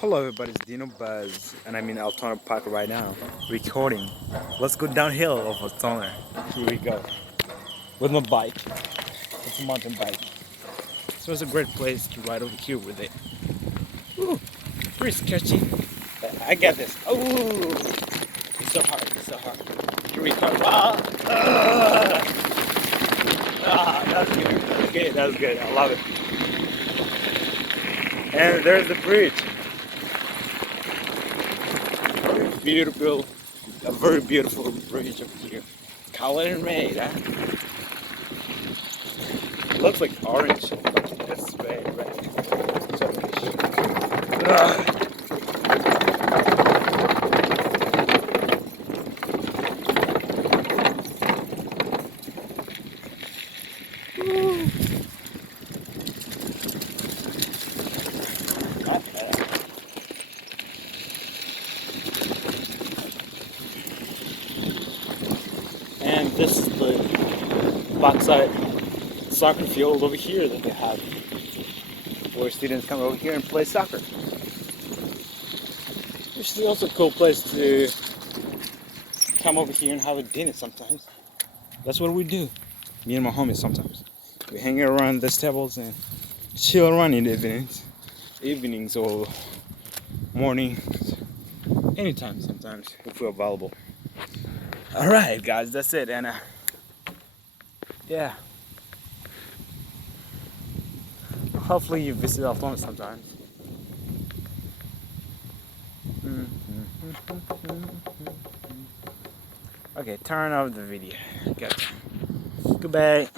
Hello everybody, it's Dino Buzz and I'm in Altona Park right now, recording. Let's go downhill of Altona. Here we go. With my bike. It's a mountain bike. So it's a great place to ride over here with it. Ooh, pretty sketchy. I got this. Oh, it's so hard, it's so hard. Here we go. That's good. Okay, that's good. I love it. And there's the bridge. Beautiful, a very beautiful bridge up here. Color and made, huh? Looks like orange, but it's very red. So and this is the backside soccer field over here that they have, where students come over here and play soccer. Which is also a cool place to come over here and have a dinner sometimes. That's what we do, me and my homies sometimes. We hang around these tables and chill around in the evenings or mornings, anytime sometimes if we're available. Alright guys, that's it, and yeah. Hopefully you visit Altona sometimes. Okay, turn off the video. Gotcha. Goodbye.